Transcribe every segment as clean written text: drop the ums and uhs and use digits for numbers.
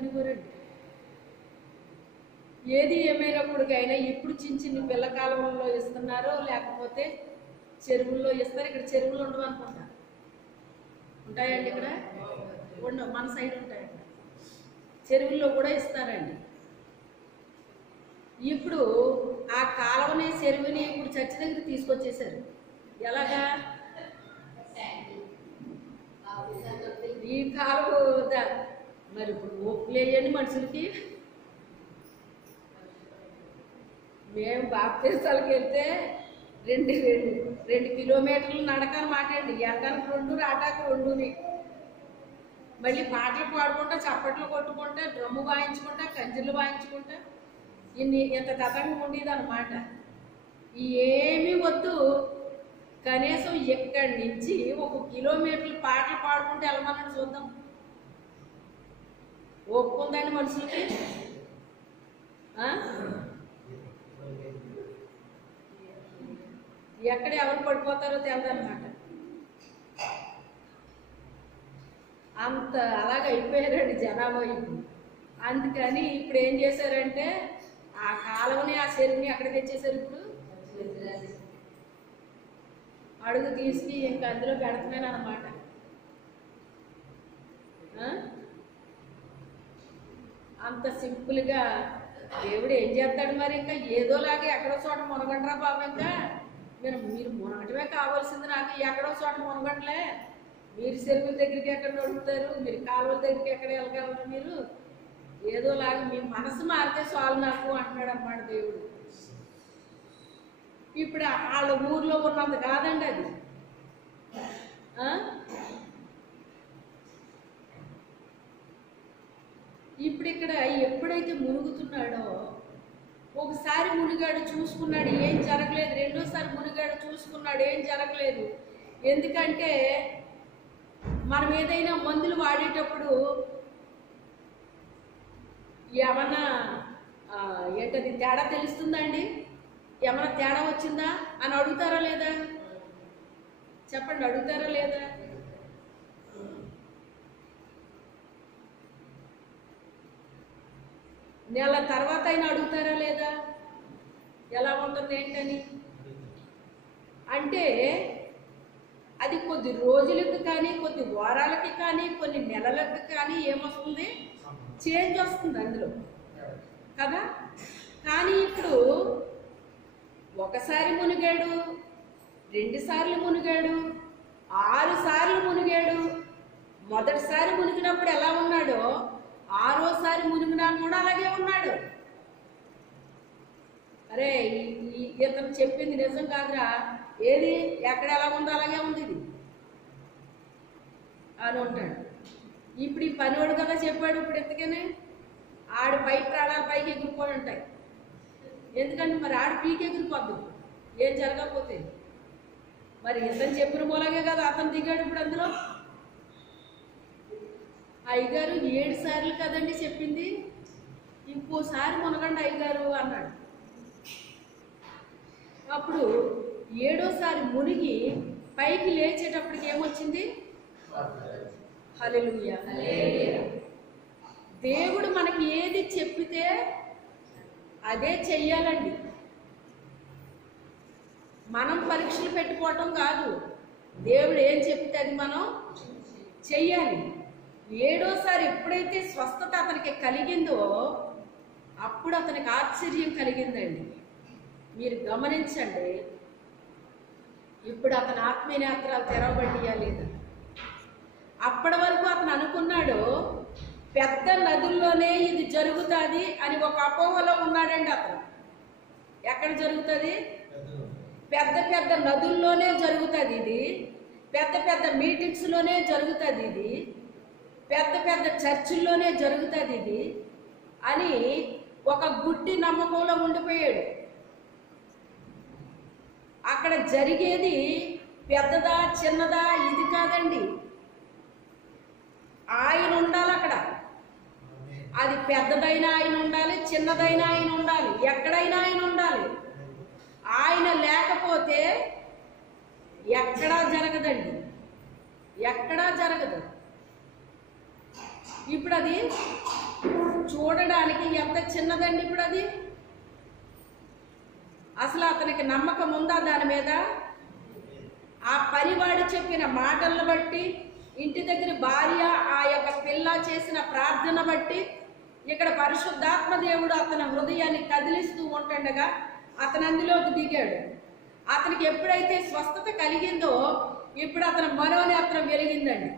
ఇవ్వనివ్వరండి. ఏది ఏమైనప్పటికైనా ఇప్పుడు చిన్న చిన్న పిల్ల కాలువల్లో ఇస్తున్నారో లేకపోతే చెరువుల్లో ఇస్తారు. ఇక్కడ చెరువులు ఉండవు అనుకుంటా. ఉంటాయండి ఇక్కడ? ఉండవు, మన సైడ్ ఉంటాయండి. చెరువుల్లో కూడా ఇస్తారండి. ఇప్పుడు ఆ కాలువని చెరువుని ఇప్పుడు చర్చి దగ్గర తీసుకొచ్చేసారు. ఎలాగా? ఈ కాలువ మరి ఇప్పుడు ఓపులేయండి మనుషులకి. మేము బాప్తీసాలకు వెళ్తే 2 కిలోమీటర్లు నడకని మాటండి. ఎండకు 2 రాటాకు 2ని. మళ్ళీ పాటలు పాడుకుంటా, చప్పట్లు కొట్టుకుంటా, డ్రమ్ము వాయించుకుంటా, కంజర్లు వాయించుకుంటా ఇంత తతంగం ఉండేది అన్నమాట. ఏమీ వద్దు, కనీసం ఎక్కడి నుంచి 1 కిలోమీటర్లు పాటలు పాడుకుంటూ వెళ్ళమని చూద్దాం. ఒప్పుకుందండి మనుషులకి? ఎక్కడ ఎవరు పడిపోతారో తెలదన్నమాట. అంత అలాగ అయిపోయారండి జనాభా ఇప్పుడు. అందుకని ఇప్పుడు ఏం చేశారంటే ఆ కాలువని ఆ చెరువుని ఎక్కడ తెచ్చేసారు? ఇప్పుడు అడుగు తీసుకు ఇంకా అందులో పెడతామని అన్నమాట. అంత సింపుల్గా దేవుడు ఏం చేస్తాడు మరి? ఇంకా ఏదోలాగే ఎక్కడో చోట మునగండ్రా బాబు. ఇంకా మీరు మునగటమే కావాల్సింది నాకు. ఎక్కడో చోట మునగట్లే. మీరు చెరువుల దగ్గరికి ఎక్కడ నడుపుతారు? మీరు కాలువల దగ్గరికి ఎక్కడ వెళ్ళగలరు? మీరు ఏదోలాగా మీ మనసు మారితే చాలు నాకు అంటున్నాడు అన్నమాట దేవుడు. ఇప్పుడు వాళ్ళ ఊర్లో ఉన్నంత కాదండి అది. ఇప్పుడు ఇక్కడ ఎప్పుడైతే మునుగుతున్నాడో, ఒకసారి మునిగాడు చూసుకున్నాడు, ఏం జరగలేదు. రెండోసారి మునిగాడు చూసుకున్నాడు, ఏం జరగలేదు. ఎందుకంటే మనం ఏదైనా మందులు వాడేటప్పుడు ఏమన్నా ఏంటది తేడా తెలుస్తుందండి? ఏమన్నా తేడా వచ్చిందా అని అడుగుతారా లేదా? చెప్పండి, అడుగుతారా లేదా? నెల తర్వాత అయినా అడుగుతారా లేదా ఎలా ఉంటుంది ఏంటని? అంటే అది కొద్ది రోజులకు కానీ, కొద్ది వారాలకి కానీ, కొన్ని నెలలకు కానీ ఏమొస్తుంది? చేంజ్ వస్తుంది అందులో కదా. కానీ ఇప్పుడు ఒకసారి మునిగాడు, 2 సార్లు మునిగాడు, 6 సార్లు మునిగాడు. మొదటిసారి మునిగినప్పుడు ఎలా ఉన్నాడో 6ఓసారి మునిగినా కూడా అలాగే ఉన్నాడు. అరే ఇతను చెప్పింది నిజం కాదురా, ఏది ఎక్కడ ఎలా ఉందో అలాగే ఉంది ఇది అని ఉంటాడు. ఇప్పుడు ఈ పనివాడు కదా చెప్పాడు. ఇప్పుడు ఎందుకనే ఆడు బయట ప్రాణాలు పైకి ఎగిరిపోయి ఉంటాయి. ఎందుకంటే మరి ఆడు పీకి ఎగిరిపోద్దు ఏం జరగకపోతే. మరి ఇతను చెప్పిన మూలంగా కదా అతను దిగాడు. ఇప్పుడు అందులో అయ్యగారు 7 సార్లు కదండి చెప్పింది, ఇంకోసారి మునగండి అయ్యగారు అన్నాడు. అప్పుడు 7ఓసారి మునిగి పైకి లేచేటప్పటికి ఏమొచ్చింది? హల్లెలూయా. దేవుడు మనకి ఏది చెప్పితే అదే చెయ్యాలండి. మనం పరీక్షలు పెట్టుకోవటం కాదు. దేవుడు ఏం చెప్తే అది మనం చెయ్యాలి. 7ఓసారి ఎప్పుడైతే స్వస్థత అతనికి కలిగిందో అప్పుడు అతనికి ఆశ్చర్యం కలిగిందండి. మీరు గమనించండి. ఇప్పుడు అతని ఆత్మీయ నేత్రాలు తెరవబడియా లేదా? అప్పటి వరకు అతను అనుకున్నాడు పెద్ద నదుల్లోనే ఇది జరుగుతుంది అని ఒక అపోహలో ఉన్నాడండి అతను. ఎక్కడ జరుగుతుంది? పెద్ద పెద్ద నదుల్లోనే జరుగుతుంది ఇది, పెద్ద పెద్ద మీటింగ్స్లోనే జరుగుతుంది ఇది, పెద్ద పెద్ద చర్చిల్లోనే జరుగుతుంది ఇది అని ఒక గుడ్డి నమ్మకంలో ఉండిపోయాడు. అక్కడ జరిగేది పెద్దదా చిన్నదా ఇది కాదండి, ఆయన ఉండాలి అక్కడ. అది పెద్దదైనా ఆయన ఉండాలి, చిన్నదైనా ఆయన ఉండాలి, ఎక్కడైనా ఆయన ఉండాలి. ఆయన లేకపోతే ఎక్కడా జరగదండి, ఎక్కడా జరగదు. ఇప్పుడు అది చూడడానికి ఎంత చిన్నదండి ఇప్పుడు అది. అసలు అతనికి నమ్మకం ఉందా దాని మీద? ఆ పనివాడు చెప్పిన మాటలను బట్టి, ఇంటి దగ్గర భార్య ఆ యొక్క పిల్ల చేసిన ప్రార్థన బట్టి, ఇక్కడ పరిశుద్ధాత్మ దేవుడు అతని హృదయాన్ని కదిలిస్తూ ఉంటుండగా అతను అందులోకి దిగాడు. అతనికి ఎప్పుడైతే స్వస్థత కలిగిందో ఇప్పుడు అతని మనోనేత్రం వెలిగిందండి.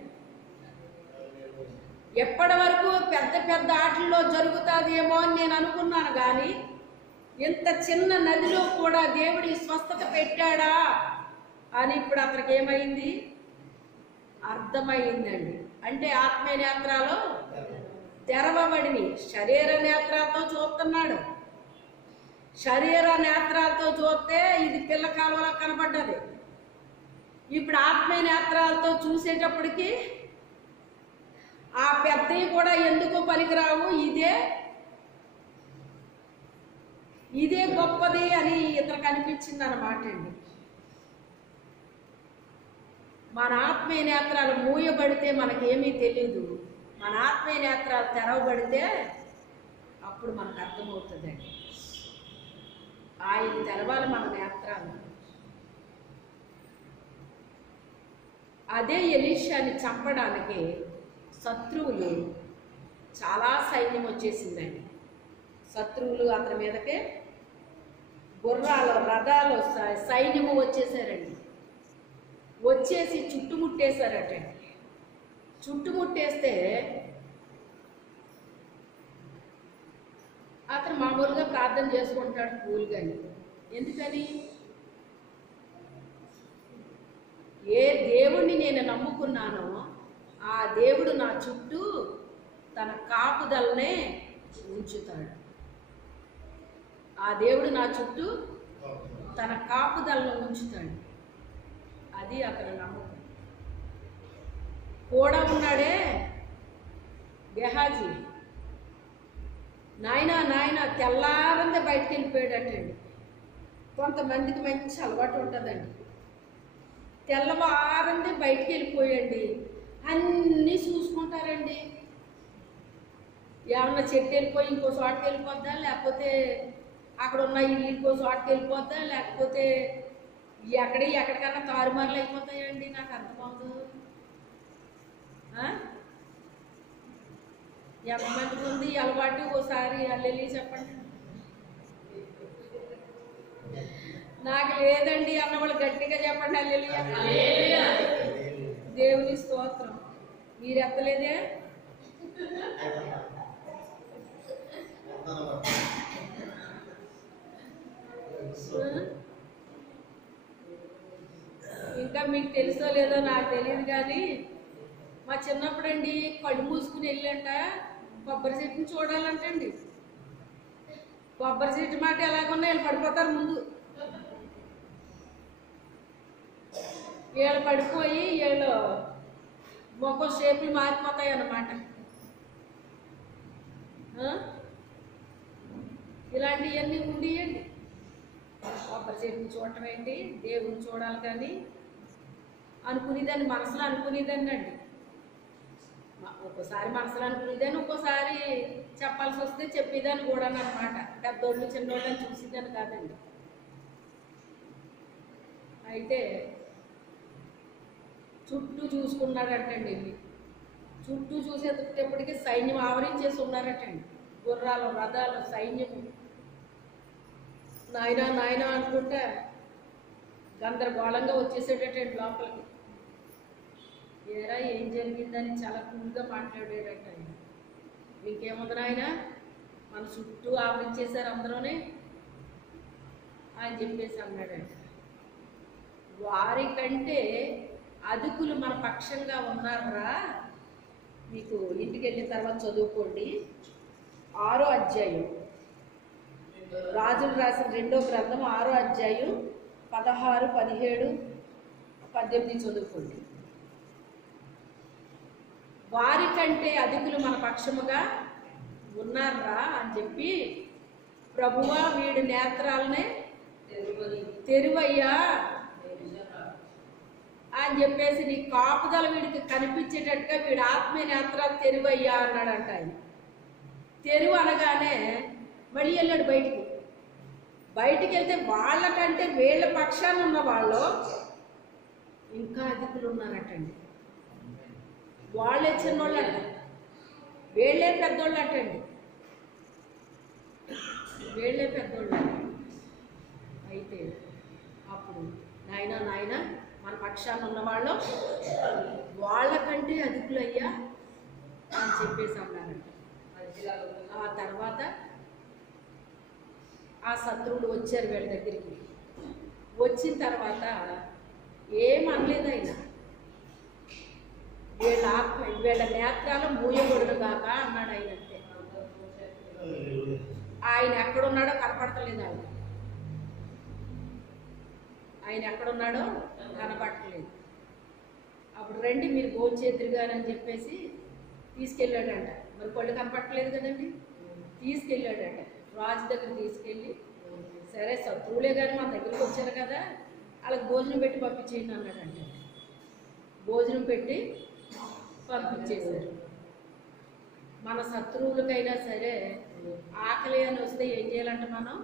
ఎప్పటి వరకు పెద్ద పెద్ద ఆటల్లో జరుగుతుందేమో అని నేను అనుకున్నాను, కానీ ఇంత చిన్న నదిలో కూడా దేవుడి స్వస్థత పెట్టాడా అని ఇప్పుడు అతనికి ఏమైంది? అర్థమైందండి. అంటే ఆత్మీయ నేత్రాలు తెరవబడిని. శరీర నేత్రాలతో చూస్తున్నాడు. శరీర నేత్రాలతో చూస్తే ఇది పిల్ల కాలువలో కనపడ్డది. ఇప్పుడు ఆత్మీయ నేత్రాలతో చూసేటప్పటికి ఆ పెద్దవి కూడా ఎందుకు పనికిరావు, ఇదే గొప్పది అని ఇతనికి అనిపించింది అన్నమాట అండి. మన ఆత్మీయ నేత్రాలు మూయబడితే మనకేమీ తెలీదు. మన ఆత్మీయ నేత్రాలు తెరవబడితే అప్పుడు మనకు అర్థమవుతుందండి. ఆయన తెరవాలి మన నేత్రాలు. అదే ఎలీషాని చంపడానికి శత్రువులు చాలా సైన్యం వచ్చేసిందండి. శత్రువులు అతని మీదకే గుర్రాలు, రథాలు, సైన్యము వచ్చేసారండి. వచ్చేసి చుట్టుముట్టేశారటండి. చుట్టుముట్టేస్తే అతను మామూలుగా ప్రార్థన చేసుకుంటాడు కూల్గాని. ఎందుకని? ఏ దేవుణ్ణి నేను నమ్ముకున్నానో ఆ దేవుడు నా చుట్టూ తన కాపుదలనే ఉంచుతాడు. ఆ దేవుడు నా చుట్టూ తన కాపుదలను ఉంచుతాడు. అది అతని నమ్మకం. కూడా ఉన్నాడే గెహాజీ, నాయన తెల్లారందే బయటికి వెళ్ళిపోయాడటండి. కొంతమందికి మంచి అలవాటు ఉంటుందండి. తెల్లవారందే బయటికి వెళ్ళిపోయండి, అన్నీ చూసుకుంటారండి. ఏమన్నా చెట్టు వెళ్ళిపోయి ఇంకో చోటకి వెళ్ళిపోద్దా, లేకపోతే అక్కడ ఉన్న ఇల్లు ఇంకో చోటకి వెళ్ళిపోద్దా, లేకపోతే ఎక్కడికన్నా తారుమారులు అయిపోతాయండి. నాకు అర్థమవుతూ ఎంతమందికి ఉంది అలవాటు? ఓసారి అల్లెళ్ళి చెప్పండి. నాకు లేదండి అన్నవాళ్ళు గట్టిగా చెప్పండి అల్లెళ్ళి. దేవుని స్తోత్రం. మీరు ఎత్తలేదే? ఇంకా మీకు తెలుసో లేదో నాకు తెలియదు, కానీ మా చిన్నప్పుడండి కళ్ళు మూసుకుని వెళ్ళంట కొబ్బరి చెట్టుని చూడాలంటండి. కొబ్బరి చెట్టు మాట ఎలాగున్నా వీళ్ళు పడిపోతారు ముందు. వీళ్ళు పడిపోయి వీళ్ళు మొక్క షేపులు మారిపోతాయి అన్నమాట. ఇలాంటివన్నీ ఉండేయండి. కొబ్బరి చెట్టుని చూడటం ఏంటి, దేవుని చూడాలి కానీ అనుకునేదాన్ని, మనసులో అనుకునేదాన్ని అండి. ఒక్కోసారి మనసులో అనుకునేదాన్ని, ఒక్కోసారి చెప్పాల్సి వస్తే చెప్పేదాన్ని కూడా అన్నమాట. పెద్దోళ్ళు చిన్నోళ్ళని చూసేదాన్ని కాదండి. అయితే చుట్టూ చూసుకున్నారటండి. చుట్టూ చూసేటప్పటికి సైన్యం ఆవరించేసి ఉన్నారటండి. గుర్రాలు, రథాలు, సైన్యము. నాయనా అనుకుంటా గందరగోళంగా వచ్చేసేటండి లోపలికి. ఏరా ఏం జరిగిందని చాలా కూల్గా మాట్లాడేటట్టు ఆయన. ఇంకేముంది నాయన, మన చుట్టూ ఆవరించేశారు అందరూనే అని చెప్పేసి అన్నాడంట. వారికంటే అధికులు మన పక్షంగా ఉన్నారా? మీకు ఇంటికి వెళ్ళిన తర్వాత చదువుకోండి. 6వ అధ్యాయం, రాజులు రాసిన 2వ గ్రంథం 6వ అధ్యాయం 16, 17, 18 చదువుకోండి. వారికంటే అధికులు మన పక్షముగా ఉన్నారా అని చెప్పి, ప్రభువా వీడి నేత్రాలనే తెరువయ్యా అని చెప్పేసి, నీ కాపుదల వీడికి కనిపించేటట్టుగా వీడి ఆత్మీయ నేత్రాలు తెరువయ్యా అన్నాడంట ఆయన. తెరువు అనగానే మళ్ళీ వెళ్ళాడు బయటికి. బయటికి వెళ్తే వాళ్ళకంటే వీళ్ళ పక్షాన ఉన్న వాళ్ళు ఇంకా అధికులు ఉన్నారటండి. వాళ్ళే చిన్నోళ్ళు అంట, వీళ్ళే పెద్దోళ్ళు అంటండి, వీళ్ళే పెద్దోళ్ళు. అయితే అప్పుడు నాయన నాయన మన పక్షాన ఉన్నవాళ్ళు వాళ్ళకంటే అధికులయ్యా అని చెప్పేసి అన్నారంట. ఆ తర్వాత ఆ శత్రువులు వచ్చారు వీళ్ళ దగ్గరికి. వచ్చిన తర్వాత ఏం అనలేదు ఆయన. వీళ్ళ నేత్రాలు మూయకూడదు కాక అన్నాడు ఆయన. అంతే. ఆయన ఎక్కడున్నాడో కనపడతలేదు. ఆయన ఎక్కడున్నాడో కనపడట్లేదు. అప్పుడు రండి మీరు భోంచేతురుగానని చెప్పేసి తీసుకెళ్ళాడంట. మరి పళ్ళు కనపడట్లేదు కదండి, తీసుకెళ్ళాడంట. రాజు దగ్గర తీసుకెళ్ళి, సరే శత్రువులే కానీ మన దగ్గరికి వచ్చారు కదా, వాళ్ళకి భోజనం పెట్టి పంపించేయండి అన్నాడంట. భోజనం పెట్టి పంపించేశారు. మన శత్రువులకైనా సరే ఆకలి అని వస్తే ఏం చేయాలంట, మనం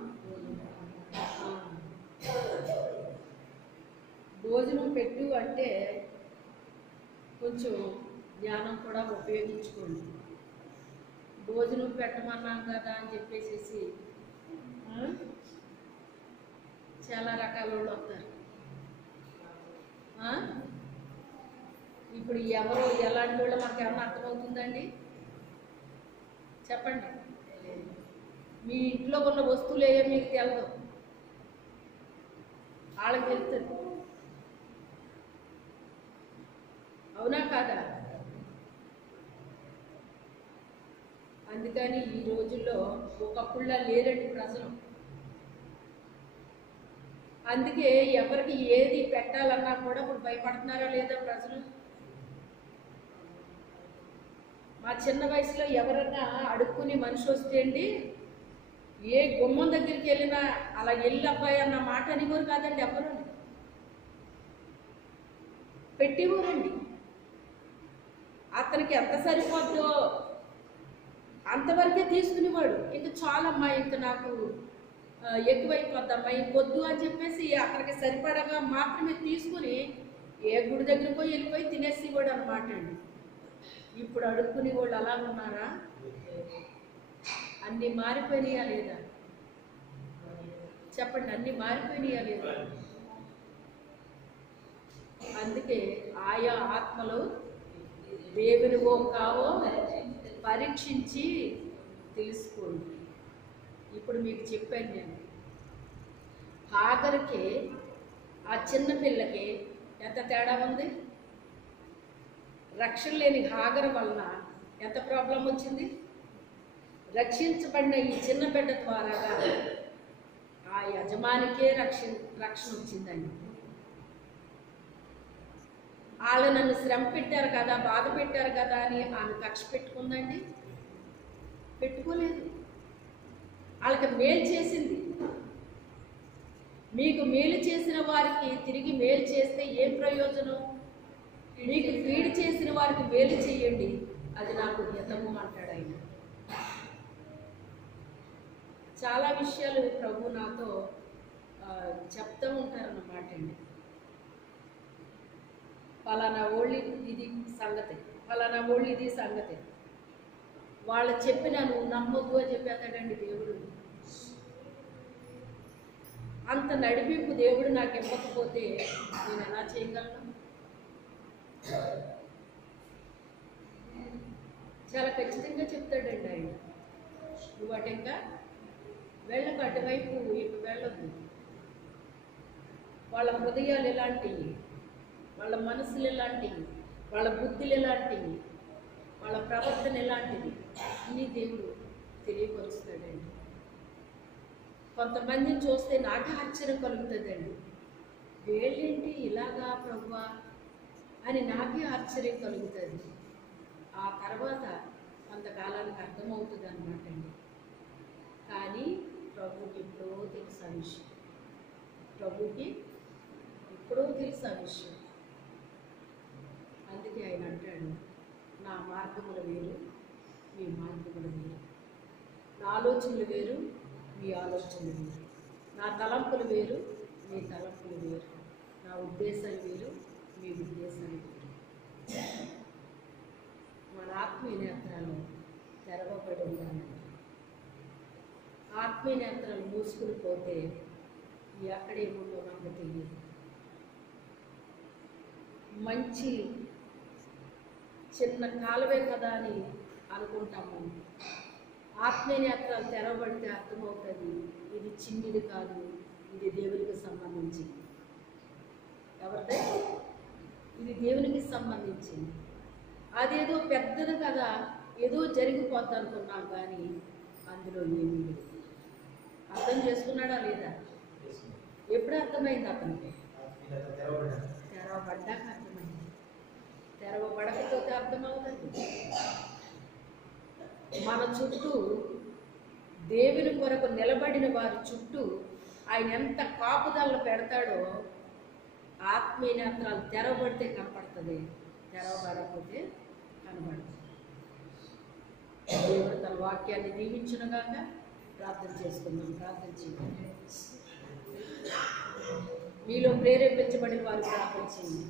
భోజనం పెట్టు అంటే కొంచెం జ్ఞానం కూడా ఉపయోగించుకోండి. భోజనం పెట్టమన్నాం కదా అని చెప్పేసి చాలా రకాల వాళ్ళు వస్తారు. ఇప్పుడు ఎవరు ఎలాంటి వాళ్ళు మనకు ఏమన్నా అర్థమవుతుందండి చెప్పండి? మీ ఇంట్లో ఉన్న వస్తువులు ఏవో మీకు తెలదు, వాళ్ళకి తెలుస్తుంది. అవునా కాదా? అందుకని ఈ రోజుల్లో ఒకప్పుడులా లేరండి ప్రజలు. అందుకే ఎవరికి ఏది పెట్టాలన్నా కూడా ఇప్పుడు భయపడుతున్నారా లేదా ప్రజలు? మా చిన్న వయసులో ఎవరన్నా అడుక్కుని మనిషి వస్తే అండి, ఏ గుమ్మం దగ్గరికి వెళ్ళినా అలా అబ్బాయి అన్న మాట అనేవారు కాదండి. ఎవరు పెట్టేవారండి. అతనికి ఎంత సరిపోద్దో అంతవరకే తీసుకునేవాడు. ఇంకా చాలమ్మా, ఇంకా నాకు ఎక్కువైపోద్దమ్మా, ఇంకొద్దు అని చెప్పేసి అతనికి సరిపడగా మాత్రమే తీసుకుని ఏ గుడి దగ్గరకు వెళ్ళిపోయి తినేసేవాడు అన్నమాట అండి. ఇప్పుడు అడుక్కునే వాళ్ళు అలా ఉన్నారా? అన్నీ మారిపోయినాయా లేదా చెప్పండి? అన్నీ మారిపోయినాయా లేదా? అందుకే ఆయా ఆత్మలు దేవునివో కావో పరీక్షించి తెలుసుకోండి. ఇప్పుడు మీకు చెప్పాను నేను, హాగర్కి ఆ చిన్న పిల్లకి ఎంత తేడా ఉంది. రక్షణ లేని హాగర్ వలన ఎంత ప్రాబ్లం వచ్చింది. రక్షించబడిన ఈ చిన్న బిడ్డ ద్వారాగా ఆ యజమానికే రక్షణ వచ్చిందండి. వాళ్ళు నన్ను శ్రమ పెట్టారు కదా, బాధ పెట్టారు కదా అని ఆమె కక్ష పెట్టుకుందండి? పెట్టుకోలేదు. వాళ్ళకి మేలు చేసింది. మీకు మేలు చేసిన వారికి తిరిగి మేలు చేస్తే ఏం ప్రయోజనం? మీకు కీడు చేసిన వారికి మేలు చేయండి, అది నాకు హితము అంటాడు ఆయన. చాలా విషయాలు ప్రభు నాతో చెప్తూ ఉంటారన్నమాట అండి. ఫలానా ఓళ్ళు ఇది సంగతి, ఫలానా ఓళ్ళు ఇది సంగతి. వాళ్ళు చెప్పిన నువ్వు నమ్మొద్దు అని చెప్పేస్తాడండి దేవుడు. అంత నడిపింపు దేవుడు నాకు ఇవ్వకపోతే నేను ఎలా చేయగలను? చాలా ఖచ్చితంగా చెప్తాడండి ఆయన. నువ్వు అటు ఇంకా వెళ్ళకు, అటువైపు ఇటు వెళ్ళొద్దు. వాళ్ళ హృదయాలు ఎలాంటివి, వాళ్ళ మనసులు ఎలాంటివి, వాళ్ళ బుద్ధులు ఎలాంటివి, వాళ్ళ ప్రవర్తన ఎలాంటిది అన్నీ దేవుడు తెలియపరుస్తాడండి. కొంతమందిని చూస్తే నాకే ఆశ్చర్యం కలుగుతుందండి. వీళ్ళేంటి ఇలాగా ప్రభువా అని నాకే ఆశ్చర్యం కలుగుతుంది. ఆ తర్వాత కొంతకాలానికి అర్థమవుతుంది అన్నమాట అండి. కానీ ప్రభుకి ఎప్పుడో తెలుసు ఆ విషయం. ప్రభుకి ఎప్పుడో తెలుసు ఆ విషయం. అందుకే ఆయన అంటాడు, నా మార్గముల వేరు, మీ మార్గముల వేరు. ఆలోచనలు వేరు, మీ ఆలోచనలు వేరు. నా తలంపులు వేరు, మీ తలంపులు వేరు. నా ఉద్దేశాలు వేరు, మీ ఉద్దేశాలు వేరు. మన ఆత్మీయ నేత్రాలు తెరవబడి ఉండాలండి. ఆత్మీయ నేత్రాలు మూసుకుని పోతే ఎక్కడేముందో మనకు తెలియదు. మంచి చిన్న కాలువే కదా అని అనుకుంటాము. ఆత్మీయ నేత్రాలు తెరవబడితే అర్థమవుతుంది ఇది చిన్నది కాదు, ఇది దేవునికి సంబంధించింది. ఎవరిదే? ఇది దేవునికి సంబంధించింది. అదేదో పెద్దది కదా, ఏదో జరిగిపోద్ది అనుకున్నాం, కానీ అందులో ఏమీ లేదు. అర్థం చేసుకున్నాడా లేదా? ఎప్పుడు అర్థమైంది అతనికి? తెరవబడ్డాక అర్థమైంది. తెరవబడకపోతే అర్థమవుతుంది. మన చుట్టూ దేవుని కొరకు నిలబడిన వారి చుట్టూ ఆయన ఎంత కాపుదలను పెడతాడో ఆత్మీయ నేత్రాలు తెరవబడితే కనపడుతుంది, తెరవబడకపోతే కనబడుతుంది. దేవుడు తన వాక్యాన్ని దీవించునుగాక. ప్రార్థన చేసుకుందాం. ప్రార్థన చేయండి. మీలో ప్రేరేపించబడిన వారు ప్రార్థన చేయండి.